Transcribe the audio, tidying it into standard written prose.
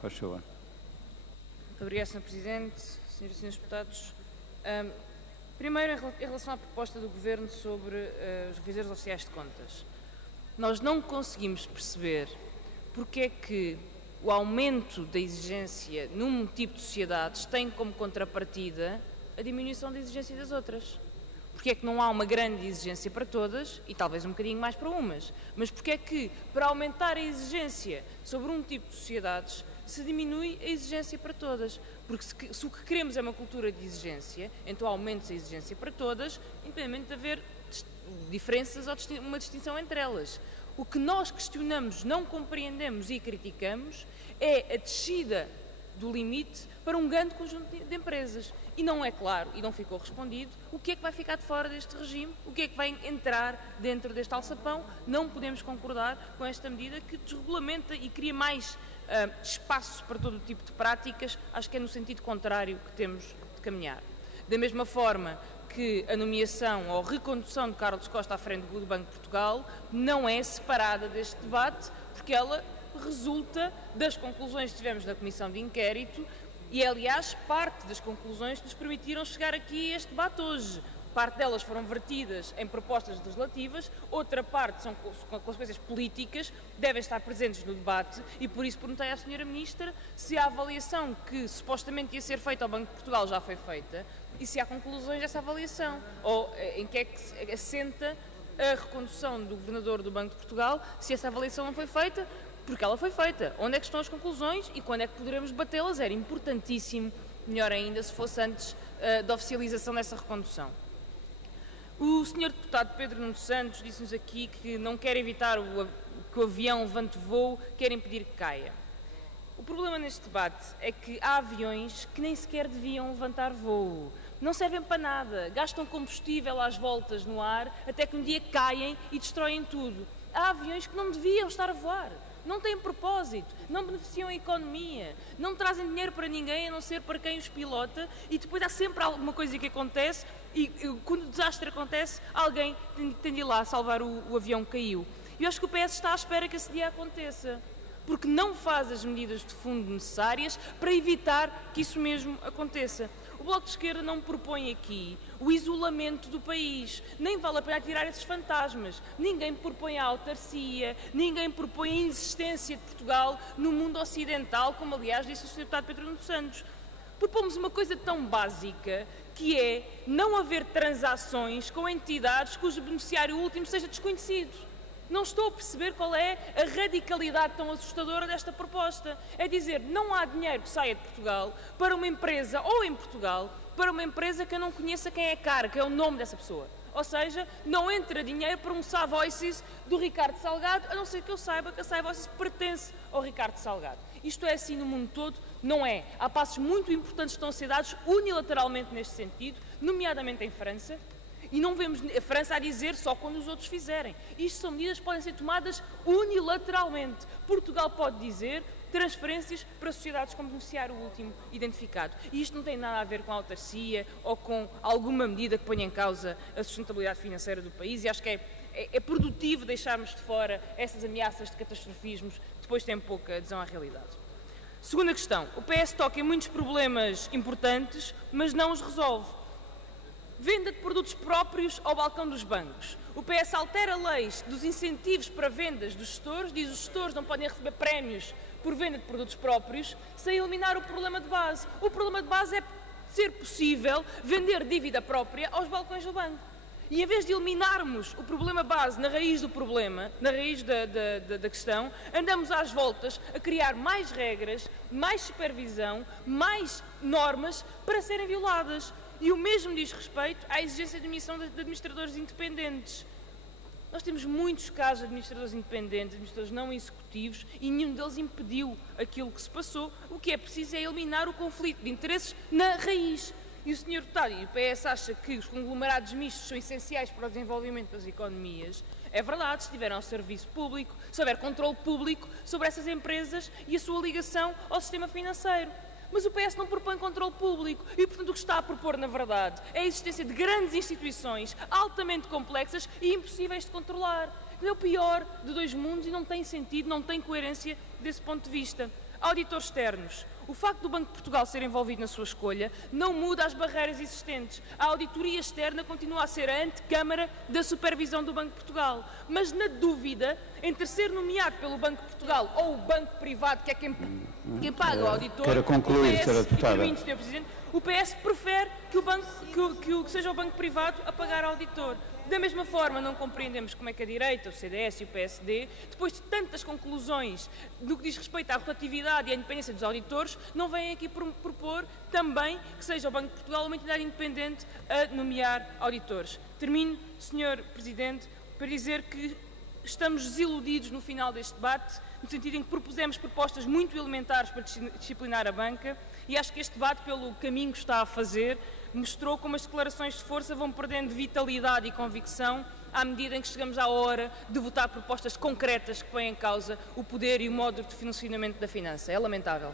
Faz favor. Muito obrigada, Sr. Presidente, Sras. e Srs. Deputados. Primeiro, em relação à proposta do Governo sobre os revisores oficiais de contas, nós não conseguimos perceber porque é que o aumento da exigência num tipo de sociedades tem como contrapartida a diminuição da exigência das outras. Porque é que não há uma grande exigência para todas e talvez um bocadinho mais para umas, mas porque é que, para aumentar a exigência sobre um tipo de sociedades, se diminui a exigência para todas? Porque se o que queremos é uma cultura de exigência, então aumenta-se a exigência para todas, independentemente de haver diferenças ou uma distinção entre elas. O que nós questionamos, não compreendemos e criticamos é a descida do limite para um grande conjunto de empresas. E não é claro, e não ficou respondido, o que é que vai ficar de fora deste regime, o que é que vai entrar dentro deste alçapão. Não podemos concordar com esta medida que desregulamenta e cria mais espaço para todo o tipo de práticas. Acho que é no sentido contrário que temos de caminhar. Da mesma forma que a nomeação ou recondução de Carlos Costa à frente do Banco de Portugal não é separada deste debate, porque ela resulta das conclusões que tivemos na Comissão de Inquérito e, aliás, parte das conclusões que nos permitiram chegar aqui a este debate hoje. Parte delas foram vertidas em propostas legislativas, outra parte são consequências políticas, devem estar presentes no debate e por isso perguntei à Sra. Ministra se a avaliação que supostamente ia ser feita ao Banco de Portugal já foi feita e se há conclusões dessa avaliação ou em que é que se assenta a recondução do Governador do Banco de Portugal, se essa avaliação não foi feita, porque ela foi feita. Onde é que estão as conclusões e quando é que poderemos debatê-las? Era importantíssimo, melhor ainda, se fosse antes da oficialização dessa recondução. O Sr. Deputado Pedro Nuno Santos disse-nos aqui que não quer evitar que o avião levante voo, quer impedir que caia. O problema neste debate é que há aviões que nem sequer deviam levantar voo. Não servem para nada, gastam combustível às voltas no ar, até que um dia caem e destroem tudo. Há aviões que não deviam estar a voar. Não têm propósito, não beneficiam a economia, não trazem dinheiro para ninguém a não ser para quem os pilota e depois há sempre alguma coisa que acontece e quando o desastre acontece, alguém tem de ir lá salvar o avião que caiu. E eu acho que o PS está à espera que esse dia aconteça, porque não faz as medidas de fundo necessárias para evitar que isso mesmo aconteça. O Bloco de Esquerda não propõe aqui o isolamento do país, nem vale a pena tirar esses fantasmas. Ninguém propõe a autarcia, ninguém propõe a inexistência de Portugal no mundo ocidental, como aliás disse o Sr. Deputado Pedro Nuno Santos. Propomos uma coisa tão básica, que é não haver transações com entidades cujo beneficiário último seja desconhecido. Não estou a perceber qual é a radicalidade tão assustadora desta proposta. É dizer, não há dinheiro que saia de Portugal para uma empresa, ou em Portugal, para uma empresa que eu não conheça quem é a cara, que é o nome dessa pessoa. Ou seja, não entra dinheiro para um Savoices do Ricardo Salgado, a não ser que eu saiba que a Savoices pertence ao Ricardo Salgado. Isto é assim no mundo todo? Não é. Há passos muito importantes que estão a ser dados unilateralmente neste sentido, nomeadamente em França, e não vemos a França a dizer só quando os outros fizerem. Isto são medidas que podem ser tomadas unilateralmente. Portugal pode dizer transferências para sociedades com beneficiário último identificado. E isto não tem nada a ver com a autarcia ou com alguma medida que ponha em causa a sustentabilidade financeira do país e acho que é produtivo deixarmos de fora essas ameaças de catastrofismos que depois têm pouca adesão à realidade. Segunda questão. O PS toca em muitos problemas importantes, mas não os resolve. Venda de produtos próprios ao balcão dos bancos. O PS altera leis dos incentivos para vendas dos gestores, diz que os gestores não podem receber prémios por venda de produtos próprios, sem eliminar o problema de base. O problema de base é ser possível vender dívida própria aos balcões do banco. E em vez de eliminarmos o problema base na raiz do problema, na raiz da questão, andamos às voltas a criar mais regras, mais supervisão, mais normas para serem violadas. E o mesmo diz respeito à exigência de admissão de administradores independentes. Nós temos muitos casos de administradores independentes, administradores não executivos, e nenhum deles impediu aquilo que se passou. O que é preciso é eliminar o conflito de interesses na raiz. E o Sr. Deputado e o PS acha que os conglomerados mistos são essenciais para o desenvolvimento das economias. É verdade, se estiver ao serviço público, se houver controle público sobre essas empresas e a sua ligação ao sistema financeiro. Mas o PS não propõe controle público e, portanto, o que está a propor, na verdade, é a existência de grandes instituições altamente complexas e impossíveis de controlar. É o pior de dois mundos e não tem sentido, não tem coerência desse ponto de vista. Auditores externos. O facto do Banco de Portugal ser envolvido na sua escolha não muda as barreiras existentes. A auditoria externa continua a ser a antecâmara da supervisão do Banco de Portugal. Mas, na dúvida, entre ser nomeado pelo Banco de Portugal ou o banco privado, que é quem paga o auditor, quero concluir, Sra. Deputada. Sr. Presidente, o PS prefere que seja o banco privado a pagar ao auditor. Da mesma forma, não compreendemos como é que a direita, o CDS e o PSD, depois de tantas conclusões no que diz respeito à rotatividade e à independência dos auditores, não vêm aqui propor também que seja o Banco de Portugal uma entidade independente a nomear auditores. Termino, Sr. Presidente, para dizer que estamos desiludidos no final deste debate, no sentido em que propusemos propostas muito elementares para disciplinar a banca, e acho que este debate, pelo caminho que está a fazer, mostrou como as declarações de força vão perdendo vitalidade e convicção à medida em que chegamos à hora de votar propostas concretas que põem em causa o poder e o modo de funcionamento da finança. É lamentável.